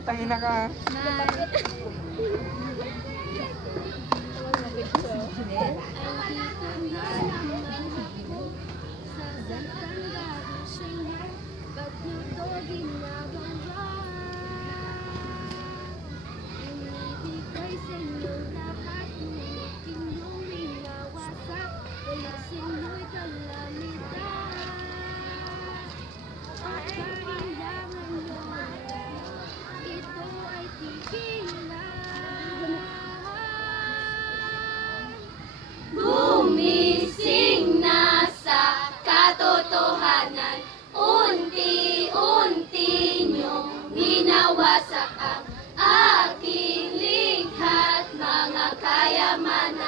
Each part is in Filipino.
Tangina ka. Gumising na sa katotohanan, unti-unti niyong winawasak ang aking likha't mga kayamanan.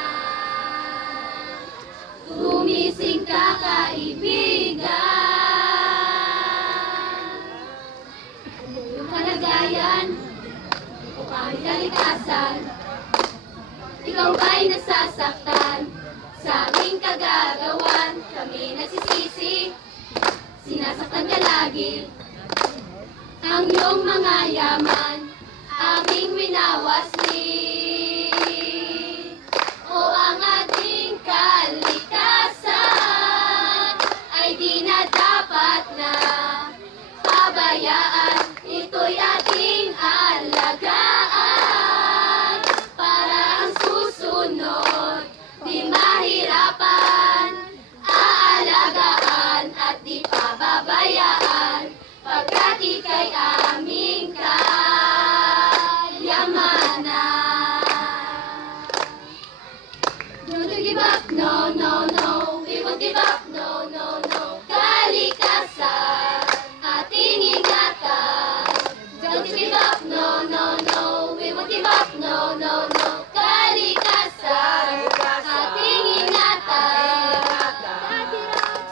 Gumising ka, kaibigan. Yung kalagayan o aming kalikasan, ikaw ba'y nasasaktan? Sa aming kagagawan, kami nagsisisi, sinasaktan ka lagi. Ang iyong mga yaman, aming winawasli. O ang ating kalikasan, ay di na dapat na pabayaan. Ito'y ating alagaan, para ang susunod di mahirapan, aalagaan at di pababayaan, pagkat ika'y aming kayamanan. Don't you give up, no, no, no, we won't give up, no, no, no. Kalikasan, ating ingatan. Don't you give up, no, no, no, we won't give up, no, no, no. Kalikasan, ating ingatan.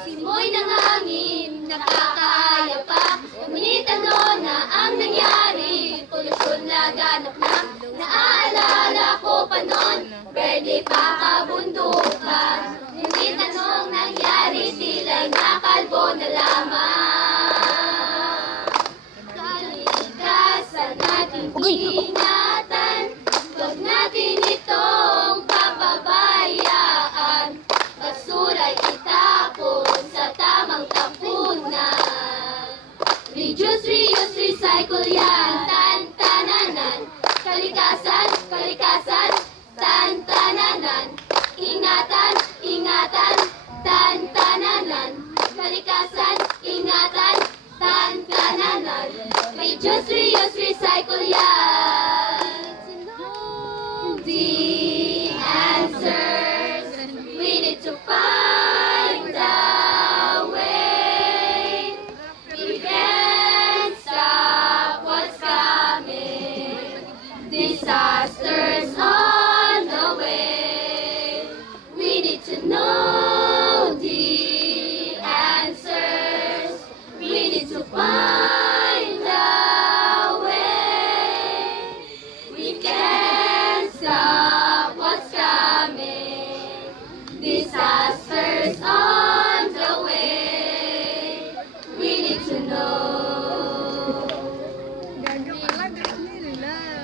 Simoy ng hangin, nakakaya pa. Ngunit ano na ang nangyari? Polusyon laganap na. Naaalala ko pa noon, pwede pa kabundukan. Ngunit anong nangyari? Sila'y nakalbo na lamang. Kalikasan nating ingatan, huwag natin itong papabayaan. Basura'y itapon sa tamang tapunan. Reduce, reuse, recycle yan. Tan-tananan. Kalikasan, kalikasan. Tan-tananan. Ingatan, ingatan. Tan-tananan. Kalikasan, ingatan. Tan-tananan. Reduce, reuse, recycle yan. Di